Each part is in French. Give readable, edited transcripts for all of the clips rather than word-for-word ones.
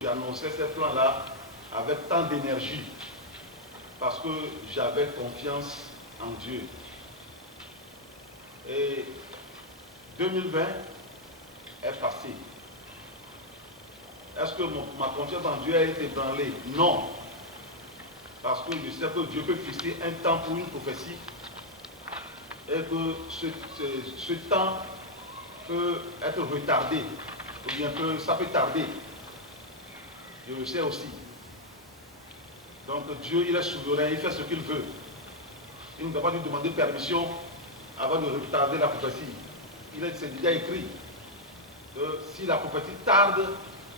J'annonçais ces plans-là avec tant d'énergie parce que j'avais confiance en Dieu. Et 2020 est passé. Est-ce que ma confiance en Dieu a été ébranlée? Non. Parce que je sais que Dieu peut fixer un temps pour une prophétie et que ce temps peut être retardé, ou bien que ça peut tarder. Je le sais aussi. Donc Dieu, il est souverain, il fait ce qu'il veut. Il ne doit pas lui demander permission avant de retarder la prophétie. C'est déjà écrit. Si la prophétie tarde,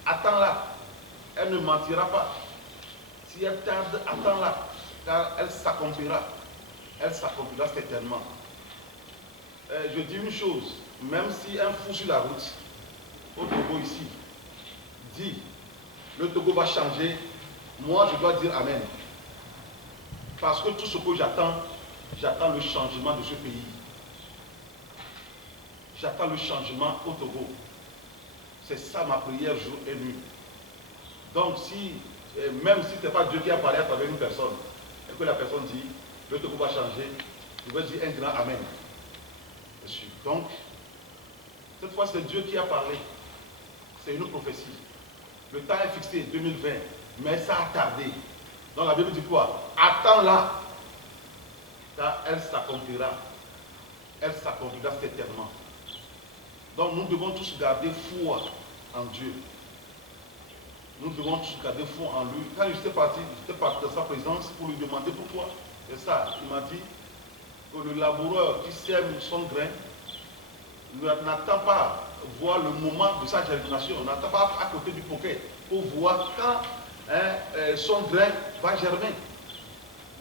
attends-la. Elle ne mentira pas. Si elle tarde, attends-la. Car elle s'accomplira. Elle s'accomplira certainement. Je dis une chose, même si un fou sur la route, au Togo ici, dit le Togo va changer, moi je dois dire Amen. Parce que tout ce que j'attends le changement de ce pays. J'attends le changement au Togo. C'est ça ma prière jour et nuit. Donc même si ce n'est pas Dieu qui a parlé à travers une personne, et que la personne dit, le Togo va changer, je vais dire un grand Amen. Donc, cette fois c'est Dieu qui a parlé. C'est une prophétie. Le temps est fixé, 2020, mais ça a tardé. Donc la Bible dit quoi? Attends-la, car elle s'accomplira. Elle s'accomplira certainement. Donc nous devons tous garder foi en Dieu. Nous devons tous garder foi en lui. Quand j'étais parti de sa présence pour lui demander pourquoi. C'est ça, il m'a dit que le laboureur qui sème son grain n'attend pas voir le moment de sa germination, n'attend pas à côté du poquet pour voir quand son grain va germer.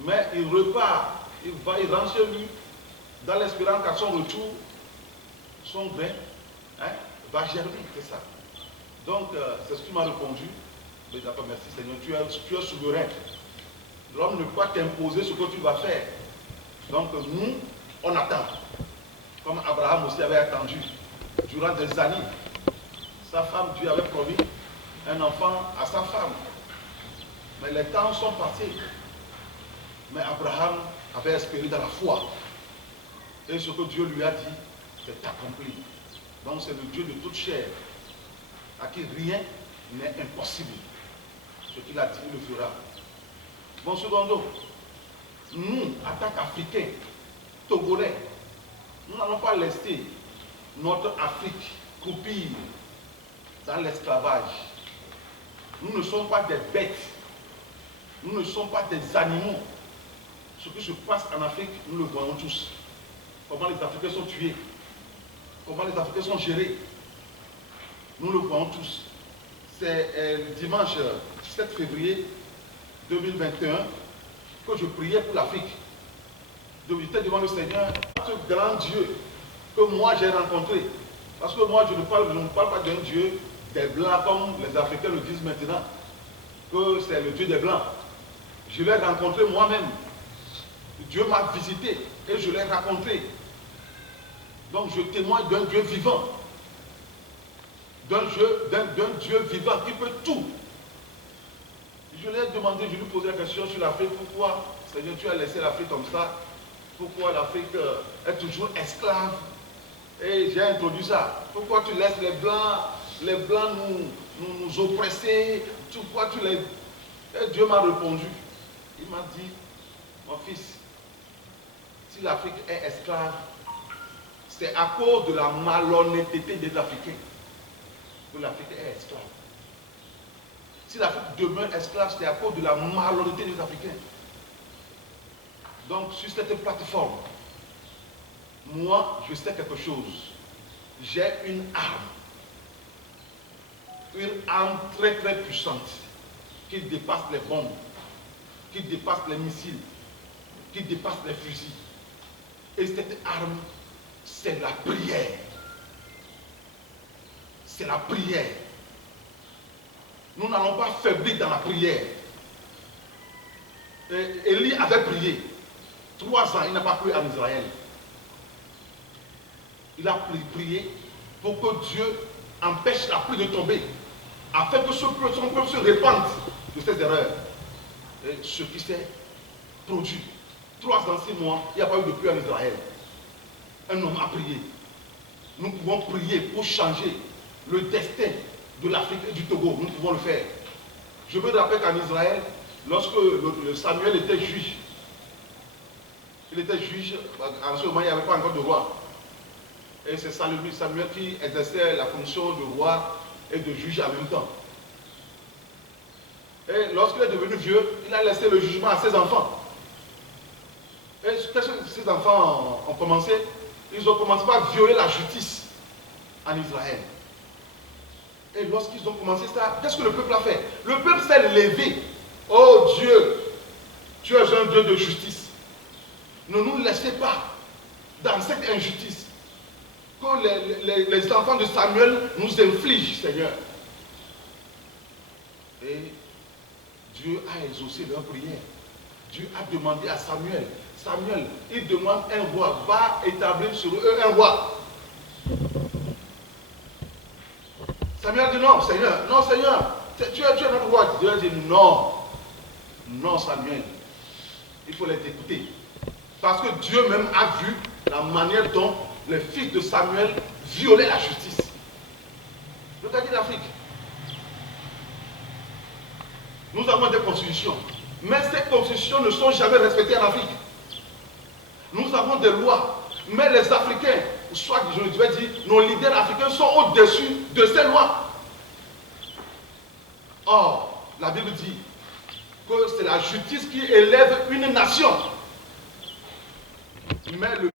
Mais il repart, il rentre chez lui dans l'espérance qu'à son retour, son grain va germer, c'est ça. Donc, c'est ce qu'il m'a répondu. Mais d'accord, merci Seigneur, tu es souverain. L'homme ne peut pas t'imposer ce que tu vas faire. Donc, nous, on attend. Comme Abraham aussi avait attendu durant des années. Sa femme, Dieu avait promis un enfant à sa femme. Mais les temps sont passés. Mais Abraham avait espéré dans la foi. Et ce que Dieu lui a dit, c'est accompli. Donc c'est le Dieu de toute chair, à qui rien n'est impossible. Ce qu'il a dit, il le fera. Bon, secondo, nous, en tant qu'Africains, Togolais, nous n'allons pas laisser notre Afrique croupir dans l'esclavage. Nous ne sommes pas des bêtes. Nous ne sommes pas des animaux. Ce qui se passe en Afrique, nous le voyons tous. Comment les Africains sont tués. Comment les Africains sont gérés. Nous le voyons tous. C'est dimanche 7 février 2021 que je priais pour l'Afrique. J'étais devant le Seigneur, ce grand Dieu que moi j'ai rencontré. Parce que moi je ne parle pas d'un Dieu des Blancs comme les Africains le disent maintenant, que c'est le Dieu des Blancs. Je l'ai rencontré moi-même. Dieu m'a visité et je l'ai rencontré. Donc je témoigne d'un Dieu vivant. D'un Dieu vivant qui peut tout. Je lui ai demandé, je lui posais la question sur l'Afrique, pourquoi, Seigneur, tu as laissé l'Afrique comme ça? Pourquoi l'Afrique est toujours esclave? Et j'ai introduit ça. Pourquoi tu laisses les Blancs nous oppresser? Pourquoi tu les... Et Dieu m'a répondu. Il m'a dit, mon fils, si l'Afrique est esclave, c'est à cause de la malhonnêteté des Africains que l'Afrique est esclave. Si l'Afrique demeure esclave, c'est à cause de la malhonnêteté des Africains. Donc, sur cette plateforme, moi, je sais quelque chose. J'ai une arme très très puissante, qui dépasse les bombes, qui dépasse les missiles, qui dépasse les fusils. Et cette arme, c'est la prière. C'est la prière. Nous n'allons pas faiblir dans la prière. Élie avait prié. 3 ans, il n'a pas cru en Israël. Il a prié pour que Dieu empêche la pluie de tomber, afin que son peuple se répande de ses erreurs. Et ce qui s'est produit. 3 ans, 6 mois, il n'y a pas eu de pluie en Israël. Un homme a prié. Nous pouvons prier pour changer le destin de l'Afrique et du Togo. Nous pouvons le faire. Je me rappelle qu'en Israël, lorsque le Samuel était juge, il était juge, en ce moment il n'y avait pas encore de roi. Et c'est Samuel qui exerçait la fonction de roi et de juge en même temps. Et lorsqu'il est devenu vieux, il a laissé le jugement à ses enfants. Et qu'est-ce que ces enfants ont commencé? Ils ont commencé par violer la justice en Israël. Et lorsqu'ils ont commencé ça, qu'est-ce que le peuple a fait? Le peuple s'est levé. Oh Dieu, tu es un Dieu de justice. Ne nous laissez pas dans cette injustice que les enfants de Samuel nous infligent, Seigneur. Et Dieu a exaucé leur prière. Dieu a demandé à Samuel, Samuel, il demande un roi, va établir sur eux un roi. Samuel dit non, Seigneur, tu es notre roi. Dieu dit non, non Samuel, il faut les écouter. Parce que Dieu même a vu la manière dont les fils de Samuel violaient la justice. Le cas d'Afrique. Nous avons des constitutions, mais ces constitutions ne sont jamais respectées en Afrique. Nous avons des lois, mais les Africains, soit je vais dire, nos leaders africains sont au-dessus de ces lois. Or, la Bible dit que c'est la justice qui élève une nation. Mais le